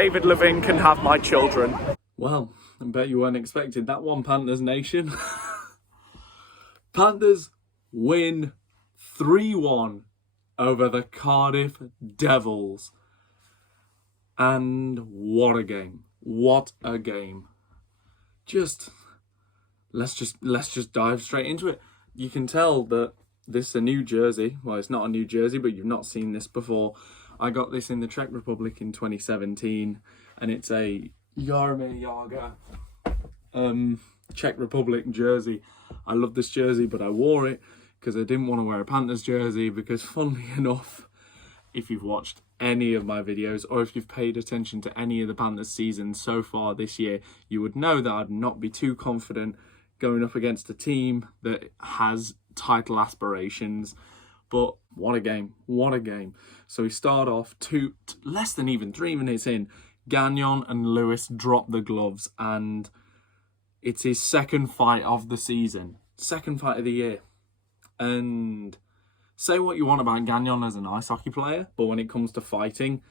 David Levin can have my children. Well, I bet you weren't expecting that one, Panthers Nation. Panthers win 3-1 over the Cardiff Devils. And what a game. What a game. Let's just dive straight into it. You can tell that this is a new jersey. Well, it's not a new jersey, but you've not seen this before. I got this in the Czech Republic in 2017, and it's a Jaromír Jágr Czech Republic jersey. I love this jersey, but I wore it because I didn't want to wear a Panthers jersey because, funnily enough, if you've watched any of my videos or if you've paid attention to any of the Panthers seasons so far this year, you would know that I'd not be too confident going up against a team that has title aspirations. But what a game, what a game. So we start off less than even 3 minutes in, Gagnon and Lewis drop the gloves, and it's his second fight of the season, second fight of the year. And say what you want about Gagnon as an ice hockey player, but when it comes to fighting,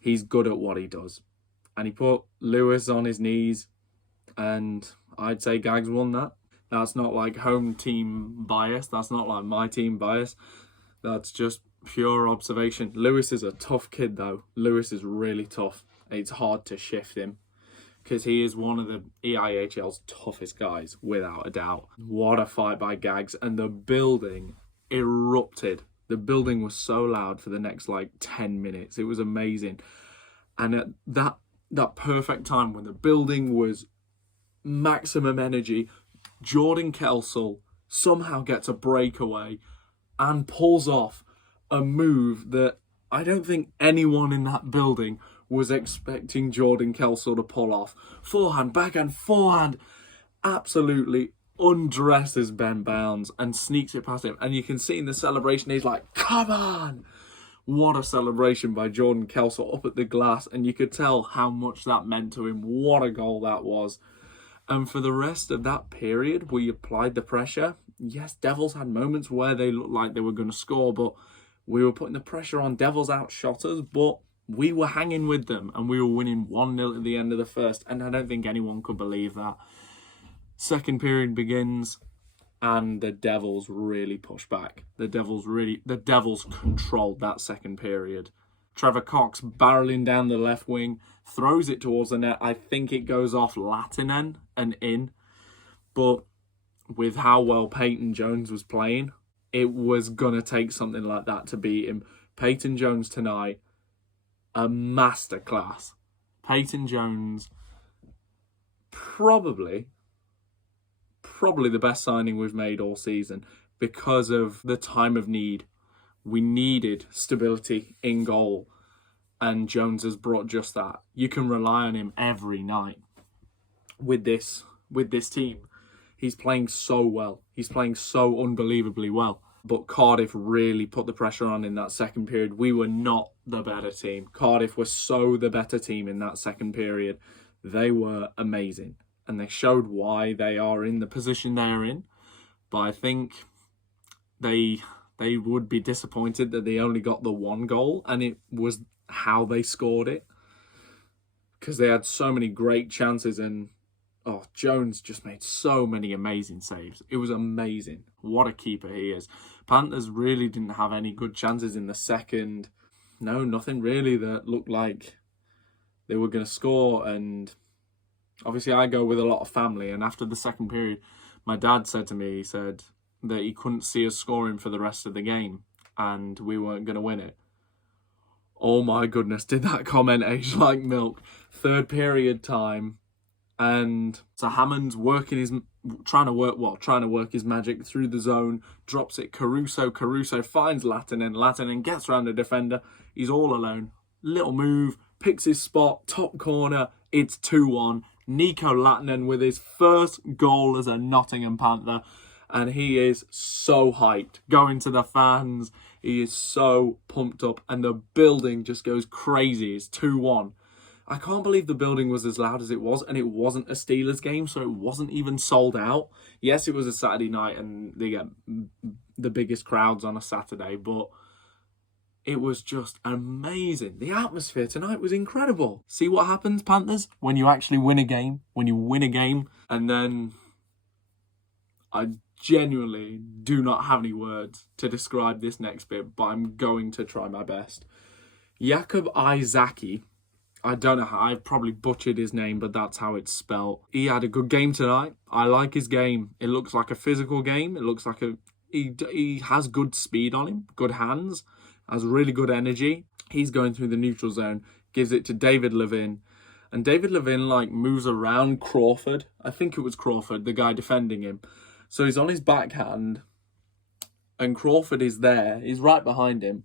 he's good at what he does. And he put Lewis on his knees, and I'd say Gags won that. That's not like home team bias. That's not like my team bias. That's just pure observation. Lewis is a tough kid, though. Lewis is really tough. It's hard to shift him because he is one of the EIHL's toughest guys, without a doubt. What a fight by Gags. And the building erupted. The building was so loud for the next 10 minutes. It was amazing. And at that perfect time when the building was maximum energy, Jordan Kelsall somehow gets a breakaway and pulls off a move that I don't think anyone in that building was expecting Jordan Kelsall to pull off. Forehand, backhand, forehand. Absolutely undresses Ben Bounds and sneaks it past him. And you can see in the celebration, he's like, come on! What a celebration by Jordan Kelsall up at the glass. And you could tell how much that meant to him. What a goal that was. And for the rest of that period, we applied the pressure. Yes, Devils had moments where they looked like they were going to score, but we were putting the pressure on. Devils outshot us, but we were hanging with them, and we were winning 1-0 at the end of the first, and I don't think anyone could believe that. Second period begins, and the Devils really pushed back. The Devils controlled that second period. Trevor Cox barreling down the left wing, throws it towards the net. I think it goes off Latinen and in. But with how well Peyton Jones was playing, it was going to take something like that to beat him. Peyton Jones tonight, a masterclass. Peyton Jones, probably the best signing we've made all season because of the time of need. We needed stability in goal, and Jones has brought just that. You can rely on him every night with this team. He's playing so well. He's playing so unbelievably well. But Cardiff really put the pressure on in that second period. We were not the better team. Cardiff was so the better team in that second period. They were amazing, and they showed why they are in the position they are in. But I think they would be disappointed that they only got the one goal, and it was how they scored it. Because they had so many great chances, and Jones just made so many amazing saves. It was amazing. What a keeper he is. Panthers really didn't have any good chances in the second. No, nothing really that looked like they were going to score. And obviously I go with a lot of family, and after the second period, my dad said to me, he said that he couldn't see us scoring for the rest of the game and we weren't going to win it. Oh my goodness, did that comment age like milk. Third period time, and so Hammond's trying to work his magic through the zone, drops it. Caruso finds Latinen gets around the defender. He's all alone. Little move, picks his spot, top corner. It's 2-1. Nico Latinen with his first goal as a Nottingham Panther, and he is so hyped. Going to the fans, he is so pumped up, and the building just goes crazy. It's 2-1. I can't believe the building was as loud as it was, and it wasn't a Steelers game, so it wasn't even sold out. Yes, it was a Saturday night, and they get the biggest crowds on a Saturday, but It was just amazing. The atmosphere tonight was incredible. See what happens, Panthers, when you actually win a game. When you win a game, and then I genuinely do not have any words to describe this next bit, but I'm going to try my best. Jakub Izaki, I don't know how, I've probably butchered his name, but that's how it's spelled. He had a good game tonight. I like his game. It looks like a physical game. It looks like he has good speed on him, good hands, has really good energy. He's going through the neutral zone, gives it to David Levin. And David Levin, moves around Crawford. I think it was Crawford, the guy defending him. So he's on his backhand, and Crawford is there. He's right behind him.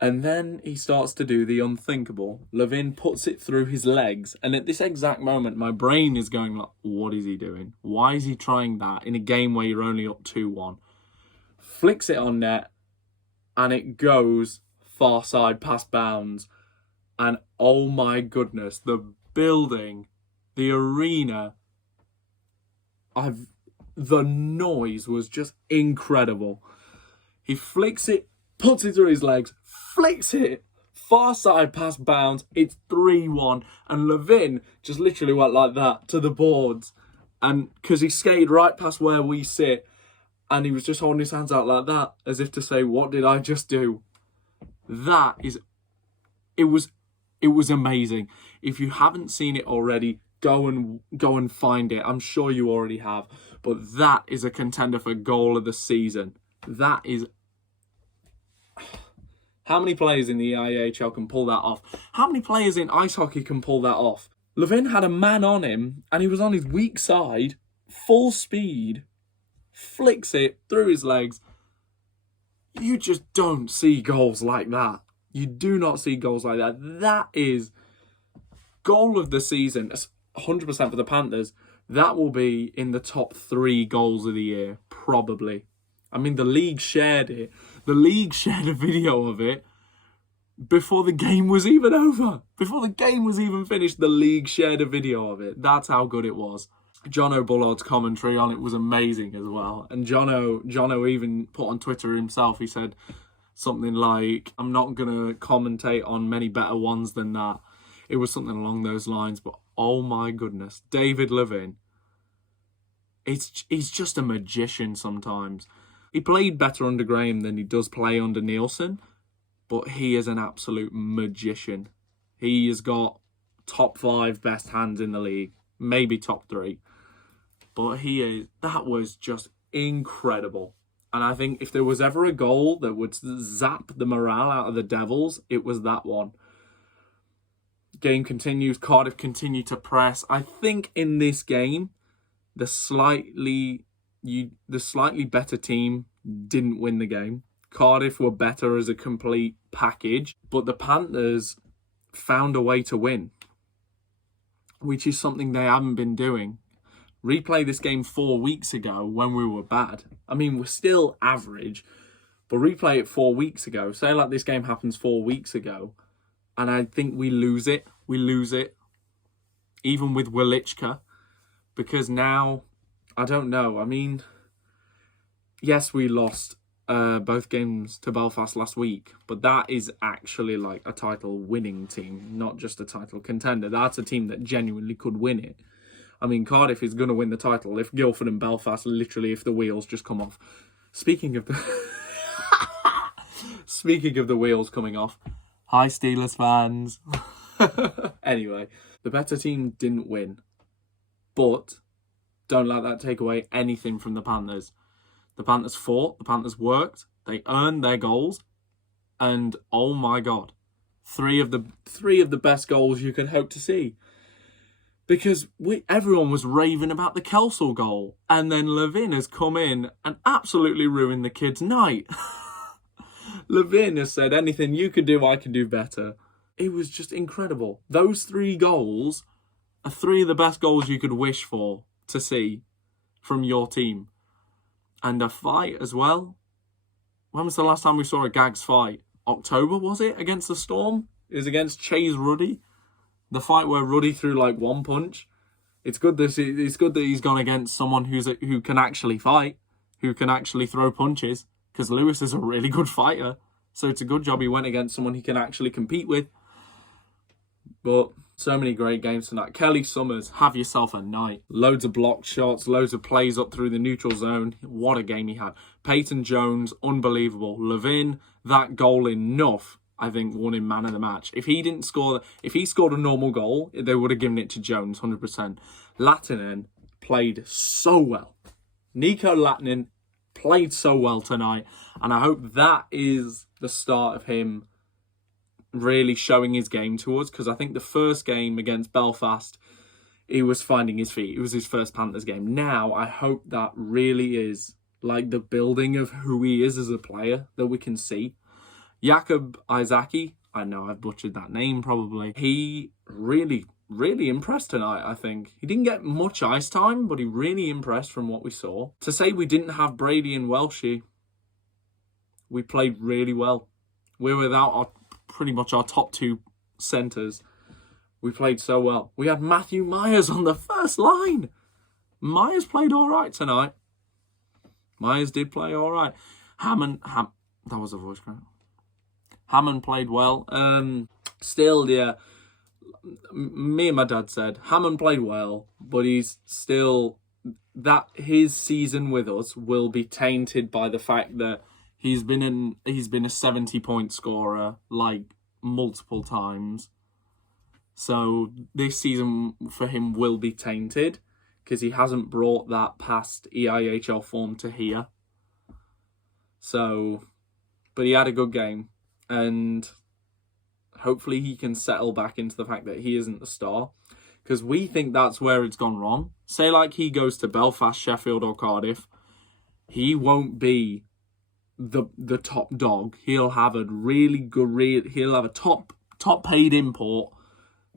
And then he starts to do the unthinkable. Levin puts it through his legs. And at this exact moment, my brain is going what is he doing? Why is he trying that in a game where you're only up 2-1? Flicks it on net, and it goes far side past bounds. And oh my goodness, the building, the arena, the noise was just incredible. He flicks it, puts it through his legs, flicks it, far side past bounds, it's 3-1, and Levin just literally went like that to the boards, and because he skated right past where we sit, and he was just holding his hands out like that, as if to say, what did I just do? It was amazing. If you haven't seen it already, go and find it. I'm sure you already have. But that is a contender for goal of the season. That is... How many players in the IHL can pull that off? How many players in ice hockey can pull that off? Levin had a man on him, and he was on his weak side, full speed, flicks it through his legs. You just don't see goals like that. You do not see goals like that. That is goal of the season. 100% for the Panthers. That will be in the top 3 goals of the year, probably. I mean, the league shared it. The league shared a video of it before the game was even over. Before the game was even finished, the league shared a video of it. That's how good it was. Jono Bullard's commentary on it was amazing as well. And Jono even put on Twitter himself, he said something like, I'm not going to commentate on many better ones than that. It was something along those lines, but oh my goodness, David Levin, he's just a magician sometimes. He played better under Graham than he does play under Nielsen, but he is an absolute magician. He has got top 5 best hands in the league, maybe top 3. But that was just incredible. And I think if there was ever a goal that would zap the morale out of the Devils, it was that one. Game continues. Cardiff continue to press. I think in this game, the slightly better team didn't win the game. Cardiff were better as a complete package, but the Panthers found a way to win, which is something they haven't been doing. Replay this game 4 weeks ago when we were bad. I mean, we're still average, but replay it 4 weeks ago. Say like this game happens 4 weeks ago, and I think we lose it. We lose it, even with Wilichka, because now, I don't know. I mean, yes, we lost both games to Belfast last week, but that is actually like a title winning team, not just a title contender. That's a team that genuinely could win it. I mean, Cardiff is going to win the title if Guildford and Belfast, literally, if the wheels just come off. Speaking of the wheels coming off, hi Steelers fans. Anyway, the better team didn't win, but don't let that take away anything from the Panthers. The Panthers fought, the Panthers worked, they earned their goals, and oh my God, three of the best goals you could hope to see. Because everyone was raving about the Kelsall goal, and then Levin has come in and absolutely ruined the kid's night. Levin has said, anything you could do, I can do better. It was just incredible. Those 3 goals are 3 of the best goals you could wish for to see from your team. And a fight as well. When was the last time we saw a Gags fight? October, was it? Against the Storm? It was against Chase Ruddy. The fight where Ruddy threw like 1 punch. It's good that he's gone against someone who can actually fight, who can actually throw punches, because Lewis is a really good fighter. So it's a good job he went against someone he can actually compete with. But so many great games tonight. Kelly Summers, have yourself a night. Loads of blocked shots, loads of plays up through the neutral zone. What a game he had. Peyton Jones, unbelievable. Levin, that goal enough, I think, won him man of the match. If he scored a normal goal, they would have given it to Jones, 100%. Latinen played so well. Nico Latinen played so well tonight. And I hope that is the start of him really showing his game to us, because I think the first game against Belfast, he was finding his feet. It was his first Panthers game. Now, I hope that really is like the building of who he is as a player that we can see. Jakub Izaki, I know I've butchered that name probably. He really, really impressed tonight, I think. He didn't get much ice time, but he really impressed from what we saw. To say we didn't have Brady and Welshie, we played really well. We were without pretty much our top two centres. We played so well. We had Matthew Myers on the first line. Myers played all right tonight. Myers did play all right. That was a voice crack. Hammond played well. Still, yeah, me and my dad said Hammond played well, but he's still, that his season with us will be tainted by the fact that he's been a 70-point scorer like multiple times. So this season for him will be tainted because he hasn't brought that past EIHL form to here. So, but he had a good game, and hopefully he can settle back into the fact that he isn't the star, because we think that's where it's gone wrong. Say like he goes to Belfast, Sheffield or Cardiff, he won't be the top dog. He'll have a really good, he'll have a top paid import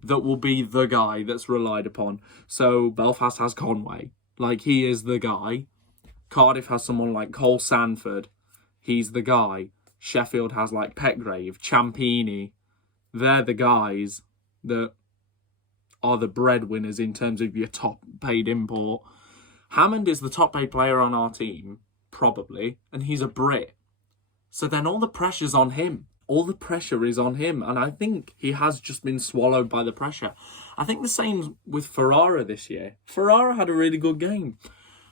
that will be the guy that's relied upon. So Belfast has Conway, like he is the guy. Cardiff has someone like Cole Sanford, he's the guy. Sheffield has like Petgrave, Ciampini. They're the guys that are the breadwinners in terms of your top paid import. Hammond is the top paid player on our team, probably, and he's a Brit. So then all the pressure's on him. All the pressure is on him, and I think he has just been swallowed by the pressure. I think the same with Ferrara this year. Ferrara had a really good game.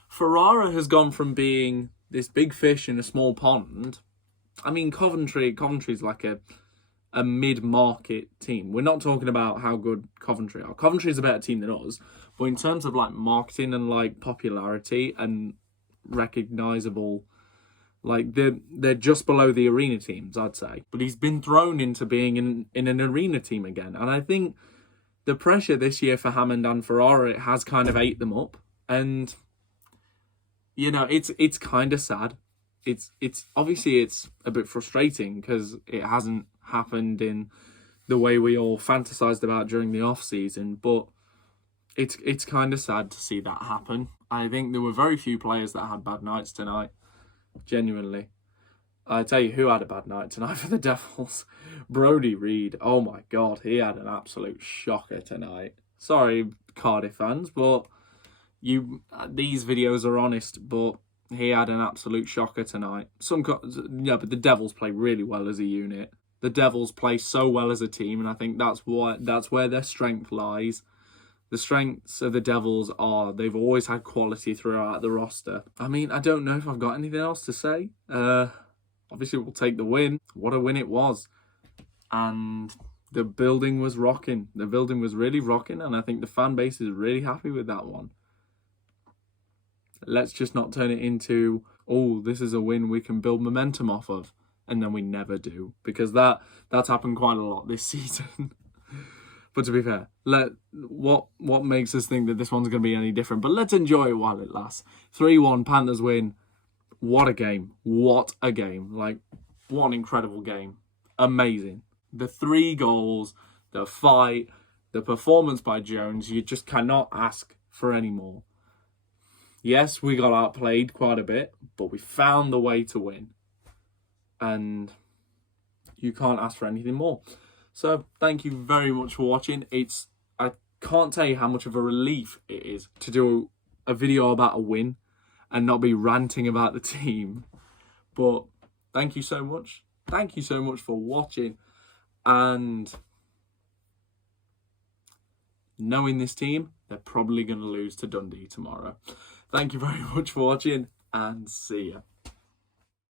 Ferrara has gone from being this big fish in a small pond. I mean, Coventry's like a mid-market team. We're not talking about how good Coventry are. Coventry's a better team than us, but in terms of like marketing and like popularity and recognizable, like they're just below the arena teams, I'd say. But he's been thrown into being in an arena team again, and I think the pressure this year for Hammond and Ferrara, it has kind of ate them up, and you know it's kind of sad. It's obviously it's a bit frustrating because it hasn't happened in the way we all fantasized about during the off season, but it's kind of sad to see that happen. I think there were very few players that had bad nights tonight. Genuinely, I tell you who had a bad night tonight for the Devils. Brodie Reid. Oh my God, he had an absolute shocker tonight. Sorry, Cardiff fans, but these videos are honest. But he had an absolute shocker tonight. But the Devils play really well as a unit. The Devils play so well as a team, and I think that's where their strength lies. The strengths of the Devils are they've always had quality throughout the roster. I mean, I don't know if I've got anything else to say. Obviously, we'll take the win. What a win it was. And the building was rocking. The building was really rocking, and I think the fan base is really happy with that one. Let's just not turn it into, oh, this is a win we can build momentum off of. And then we never do. Because that's happened quite a lot this season. But to be fair, what makes us think that this one's going to be any different? But let's enjoy it while it lasts. 3-1, Panthers win. What a game. What a game. Like, what an incredible game. Amazing. The 3 goals, the fight, the performance by Jones, you just cannot ask for any more. Yes, we got outplayed quite a bit, but we found the way to win. And you can't ask for anything more. So thank you very much for watching. I can't tell you how much of a relief it is to do a video about a win and not be ranting about the team. But thank you so much. thank you so much for watching. And knowing this team, they're probably going to lose to Dundee tomorrow. Thank you very much for watching, and see ya.